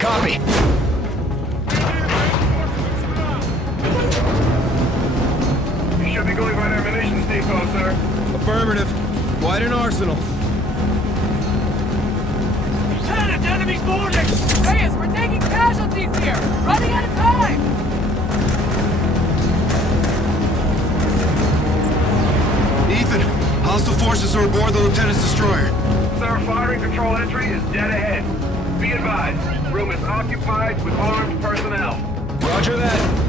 Copy. You should be going by their munitions depot, sir. Affirmative. Wide an arsenal. Lieutenant, enemy's boarding! Reyes, we're taking casualties here! Running out of time! Ethan, hostile forces are aboard the Lieutenant's destroyer. Sir, firing control entry is dead ahead. Be advised, room is occupied with armed personnel. Roger that.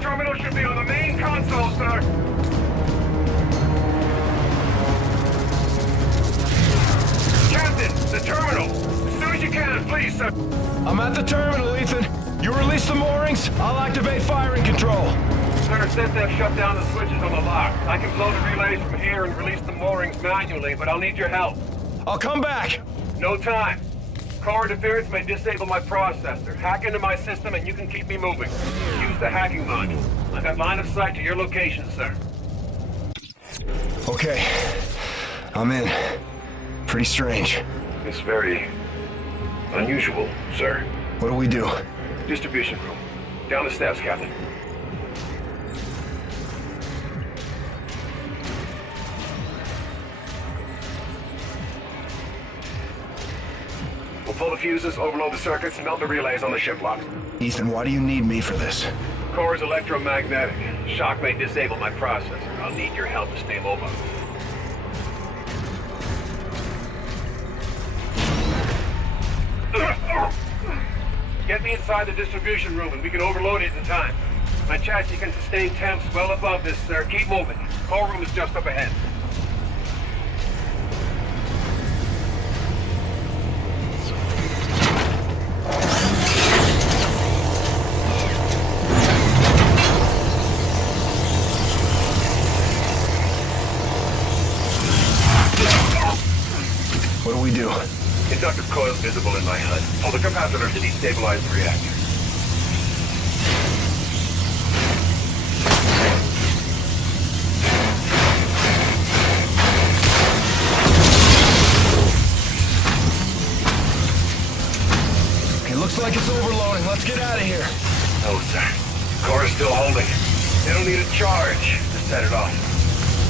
Terminal should be on the main console, sir. Captain, the terminal. As soon as you can, please, sir. I'm at the terminal, Ethan. You release the moorings, I'll activate firing control. Sir, SysDef shut down the switches on the lock. I can blow the relays from here and release the moorings manually, but I'll need your help. I'll come back. No time. Core interference may disable my processor. Hack into my system and you can keep me moving. Use the hacking module. I've got line of sight to your location, sir. Okay. I'm in. Pretty strange. It's very unusual, sir. What do we do? Distribution room. Down the steps, Captain. We'll pull the fuses, overload the circuits, melt the relays on the ship locks. Ethan, why do you need me for this? Core is electromagnetic. Shock may disable my processor. I'll need your help to stay mobile. Get me inside the distribution room and we can overload it in time. My chassis can sustain temps well above this, sir. Keep moving. Call room is just up ahead. What do we do? Inductive coil visible in my HUD. Pull the capacitor to destabilize the reactor. Okay, looks like it's overloading. Let's get out of here. No, sir. Core is still holding. They don't need a charge to set it off.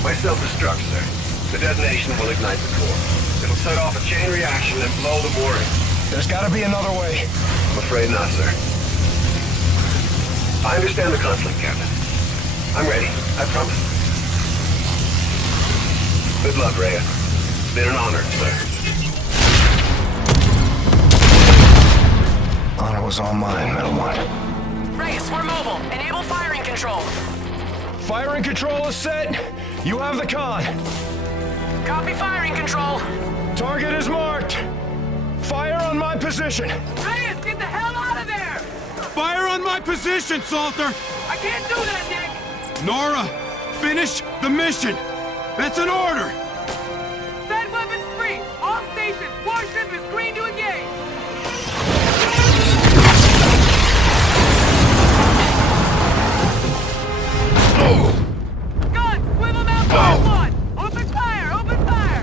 My self-destruct, sir. The detonation will ignite the core. It'll set off a chain reaction and blow the mooring. There's gotta be another way. I'm afraid not, sir. I understand the conflict, Captain. I'm ready. I promise. Good luck, Reyes. It's been an honor, sir. Honor was all mine, Metal One. Reyes, we're mobile. Enable firing control. Firing control is set. You have the con. Copy firing control. Target is marked. Fire on my position. Reyes, get the hell out of there! Fire on my position, Salter! I can't do that, Nick! Nora, finish the mission! That's an order! Set weapons free! All stations! Warship is green to engage! Guns! Swivel mount fire one! Open fire! Open fire!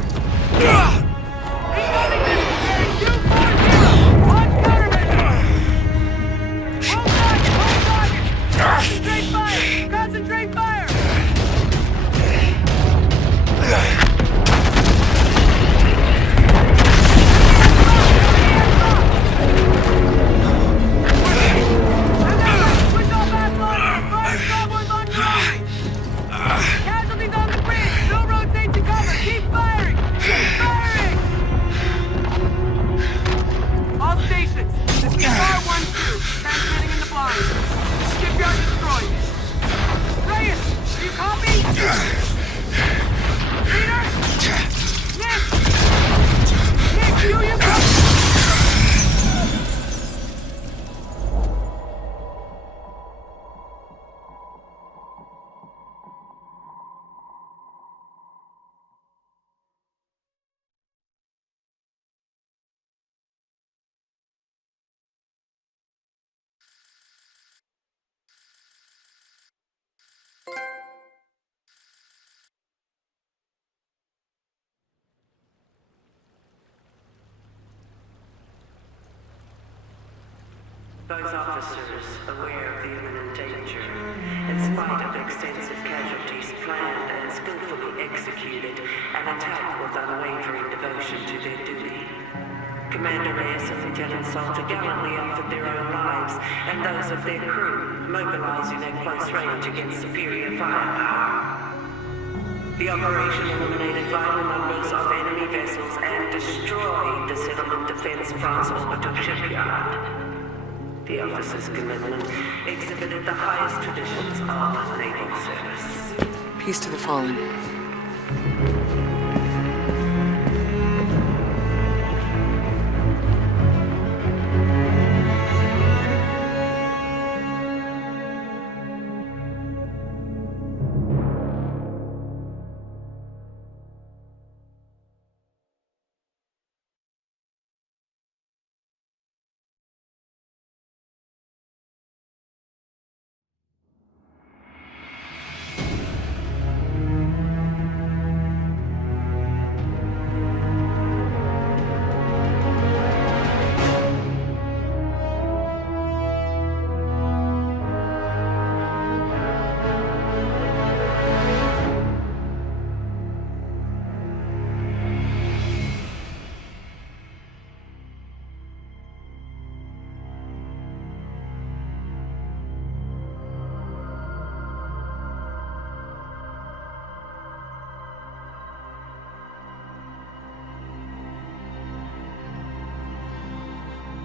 Incoming missile carrier 240! Launch countermeasure! Hold target! Hold target! Concentrate fire! Concentrate fire! Switch off fast launcher! Fire starboard launch right! Casualties on the bridge! No rotate to cover! Keep firing! Keep firing! All stations, this is R12, transmitting in the blind. Shipyard destroyed. Reyes, do you copy? Peter? Nick, do you copy? Those officers, aware of the imminent danger, in spite of extensive casualties, planned and skillfully executed an attack with unwavering devotion to their duty. Commander Reyes and Lieutenant Salter gallantly offered their own lives and those of their crew, mobilizing at close range against superior firepower. The operation eliminated vital numbers of enemy vessels and destroyed the settlement defense France orbital shipyard. The officer's commitment exhibited the highest traditions of naval service. Peace to the fallen.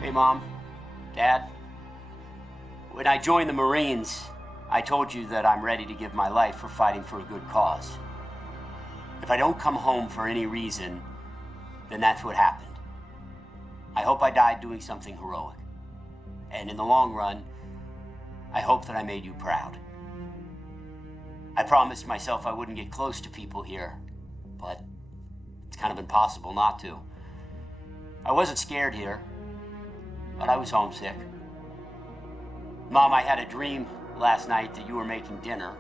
Hey, Mom. Dad. When I joined the Marines, I told you that I'm ready to give my life for fighting for a good cause. If I don't come home for any reason, then that's what happened. I hope I died doing something heroic. And in the long run, I hope that I made you proud. I promised myself I wouldn't get close to people here, but it's kind of impossible not to. I wasn't scared here, but I was homesick. Mom, I had a dream last night that you were making dinner.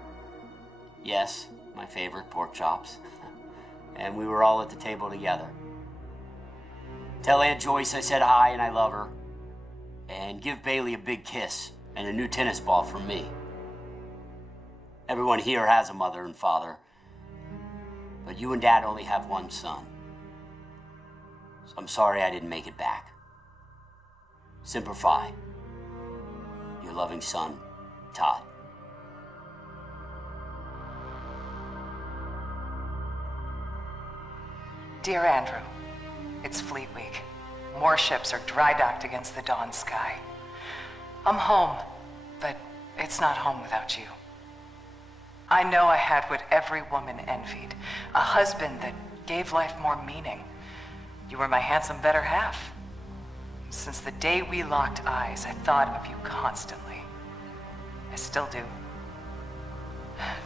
Yes, my favorite, pork chops. And we were all at the table together. Tell Aunt Joyce I said hi and I love her. And give Bailey a big kiss and a new tennis ball from me. Everyone here has a mother and father, but you and Dad only have one son. So I'm sorry I didn't make it back. Semper Fi. Your loving son, Todd. Dear Andrew, it's Fleet Week. More ships are dry docked against the dawn sky. I'm home, but it's not home without you. I know I had what every woman envied, a husband that gave life more meaning. You were my handsome better half. Since the day we locked eyes, I thought of you constantly. I still do.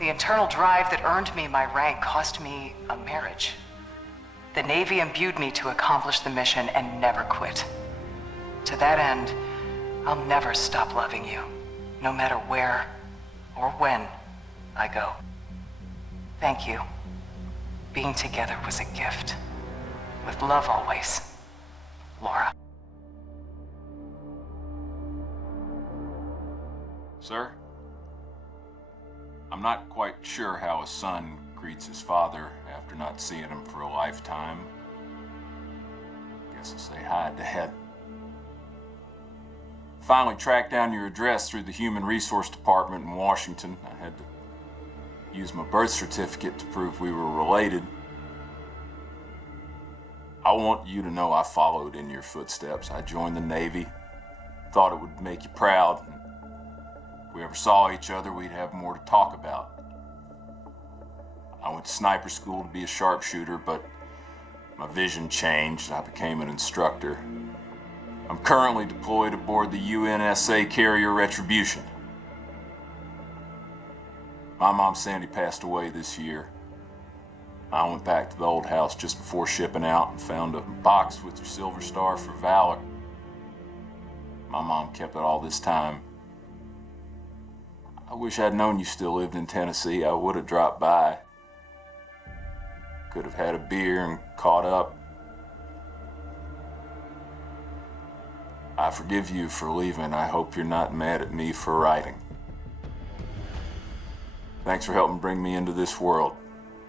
The internal drive that earned me my rank cost me a marriage. The Navy imbued me to accomplish the mission and never quit. To that end, I'll never stop loving you, no matter where or when I go. Thank you. Being together was a gift. With love always, Laura. Sir? I'm not quite sure how a son greets his father after not seeing him for a lifetime. Guess I'll say hi to Dad. Finally tracked down your address through the Human Resource Department in Washington. I had to use my birth certificate to prove we were related. I want you to know I followed in your footsteps. I joined the Navy. Thought it would make you proud. If we ever saw each other, we'd have more to talk about. I went to sniper school to be a sharpshooter, but my vision changed and I became an instructor. I'm currently deployed aboard the UNSA carrier Retribution. My mom Sandy passed away this year. I went back to the old house just before shipping out and found a box with your Silver Star for Valor. My mom kept it all this time. I wish I'd known you still lived in Tennessee. I would have dropped by. Could have had a beer and caught up. I forgive you for leaving. I hope you're not mad at me for writing. Thanks for helping bring me into this world.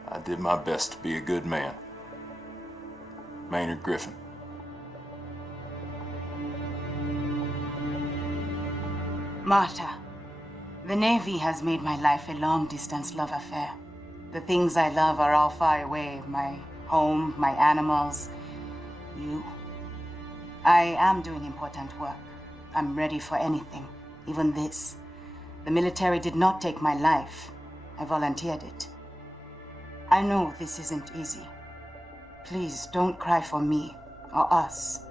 I did my best to be a good man. Maynard Griffin. Marta, the Navy has made my life a long-distance love affair. The things I love are all far away. My home, my animals, you. I am doing important work. I'm ready for anything, even this. The military did not take my life. I volunteered it. I know this isn't easy. Please don't cry for me or us.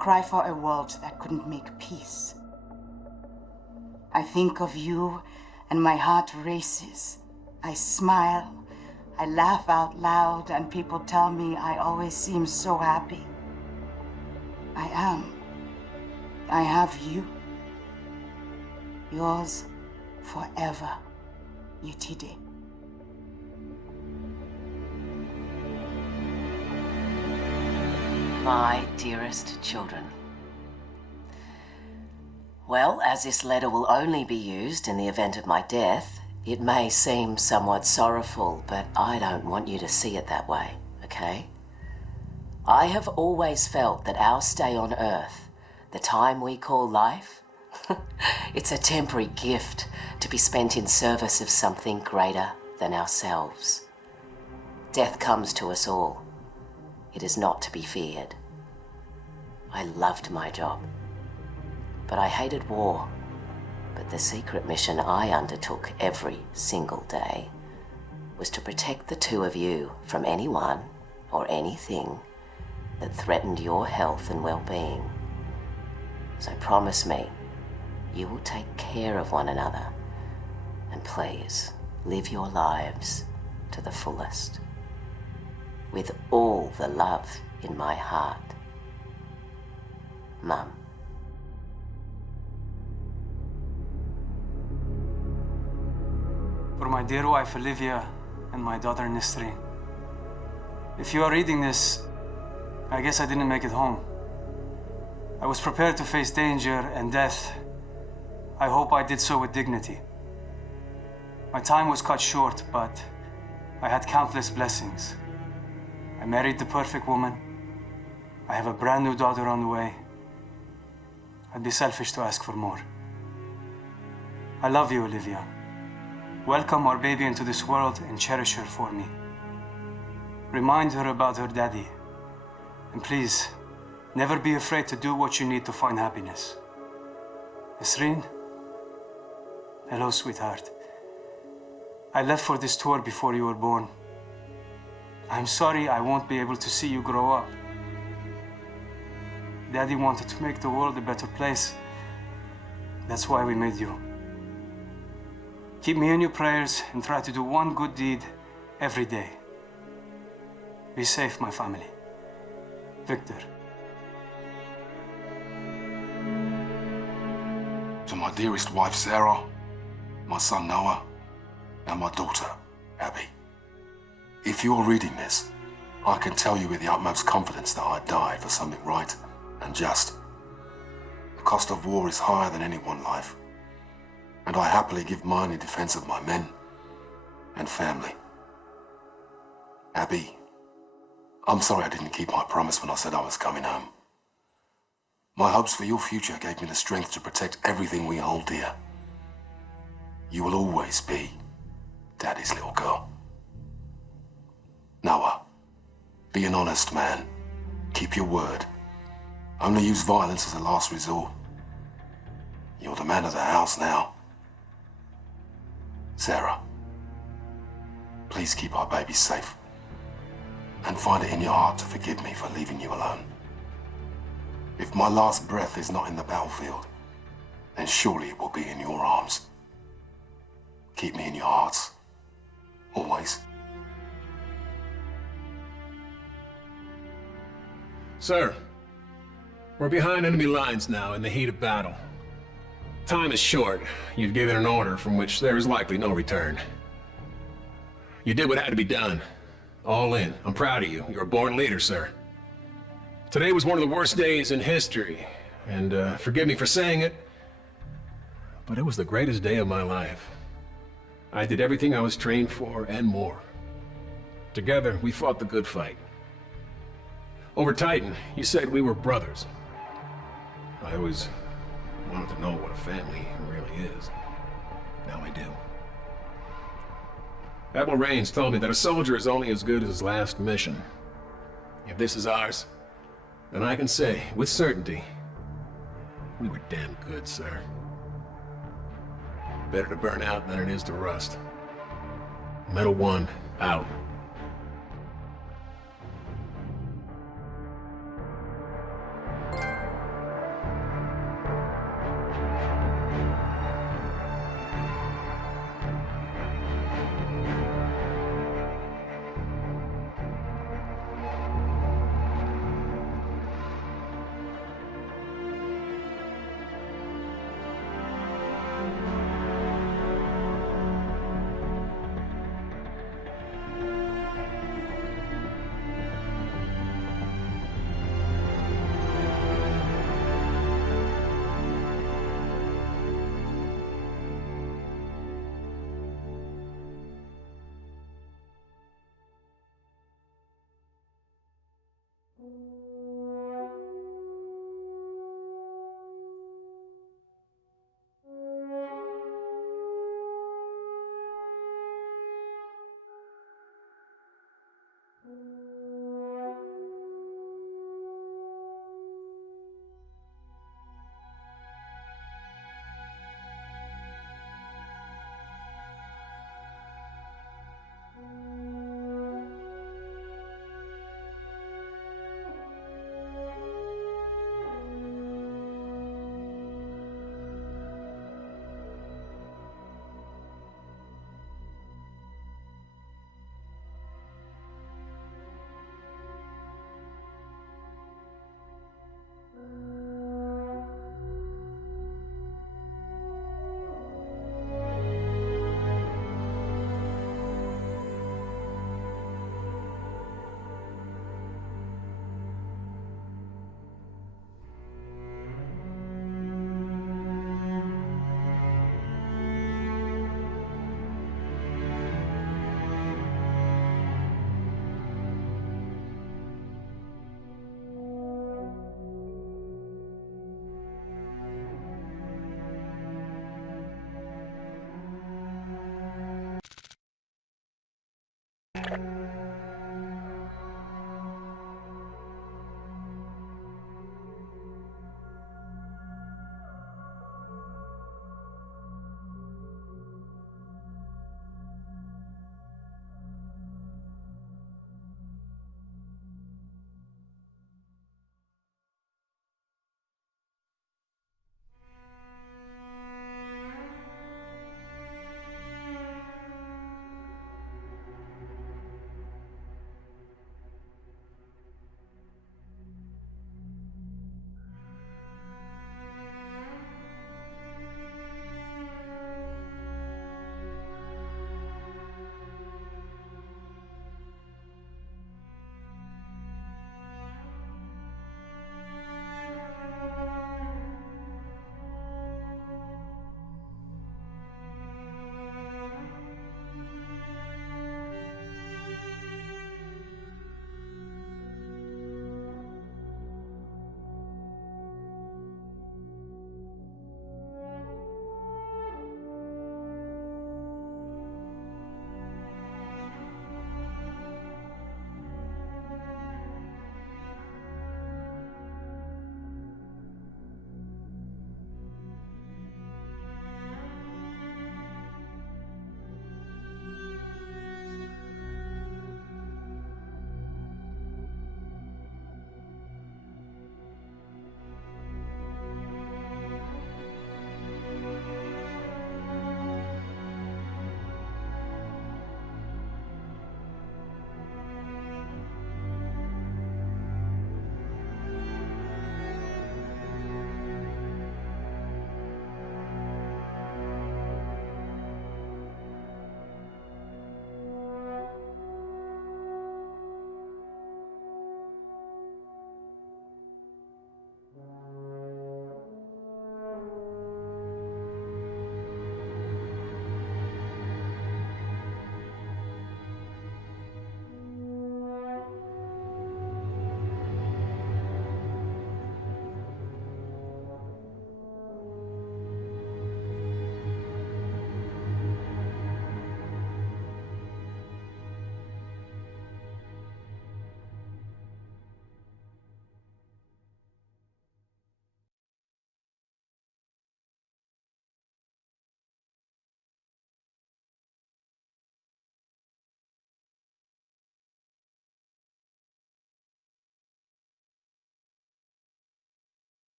Cry for a world that couldn't make peace. I think of you and my heart races. I smile, I laugh out loud, and people tell me I always seem so happy. I am. I have you. Yours forever, Yetide. My dearest children. Well, as this letter will only be used in the event of my death, it may seem somewhat sorrowful, but I don't want you to see it that way, okay? I have always felt that our stay on Earth, the time we call life, it's a temporary gift to be spent in service of something greater than ourselves. Death comes to us all. It is not to be feared. I loved my job, but I hated war. But the secret mission I undertook every single day was to protect the two of you from anyone or anything that threatened your health and well-being. So promise me, you will take care of one another, and please, live your lives to the fullest, with all the love in my heart. Mum. For my dear wife Olivia and my daughter Nisreen. If you are reading this, I guess I didn't make it home. I was prepared to face danger and death. I hope I did so with dignity. My time was cut short, but I had countless blessings. I married the perfect woman. I have a brand new daughter on the way. I'd be selfish to ask for more. I love you, Olivia. Welcome our baby into this world and cherish her for me. Remind her about her daddy. And please, never be afraid to do what you need to find happiness. Nisreen? Hello, sweetheart. I left for this tour before you were born. I'm sorry I won't be able to see you grow up. Daddy wanted to make the world a better place. That's why we made you. Keep me in your prayers and try to do one good deed every day. Be safe, my family. Victor. To my dearest wife, Sarah, my son, Noah, and my daughter, Abby. If you're reading this, I can tell you with the utmost confidence that I died for something right and just. The cost of war is higher than any one life, and I happily give mine in defense of my men and family. Abby, I'm sorry I didn't keep my promise when I said I was coming home. My hopes for your future gave me the strength to protect everything we hold dear. You will always be Daddy's little girl. Noah, be an honest man. Keep your word. Only use violence as a last resort. You're the man of the house now. Sarah, please keep our baby safe. And find it in your heart to forgive me for leaving you alone. If my last breath is not in the battlefield, then surely it will be in your arms. Keep me in your hearts. Always. Sir, we're behind enemy lines now in the heat of battle. Time is short. You've given an order from which there is likely no return. You did what had to be done. All in. I'm proud of you. You're a born leader, sir. Today was one of the worst days in history, and forgive me for saying it, but it was the greatest day of my life. I did everything I was trained for and more. Together, we fought the good fight. Over Titan, you said we were brothers. I always wanted to know what a family really is. Now I do. Admiral Rains told me that a soldier is only as good as his last mission. If this is ours, then I can say, with certainty, we were damn good, sir. Better to burn out than it is to rust. Metal One, out.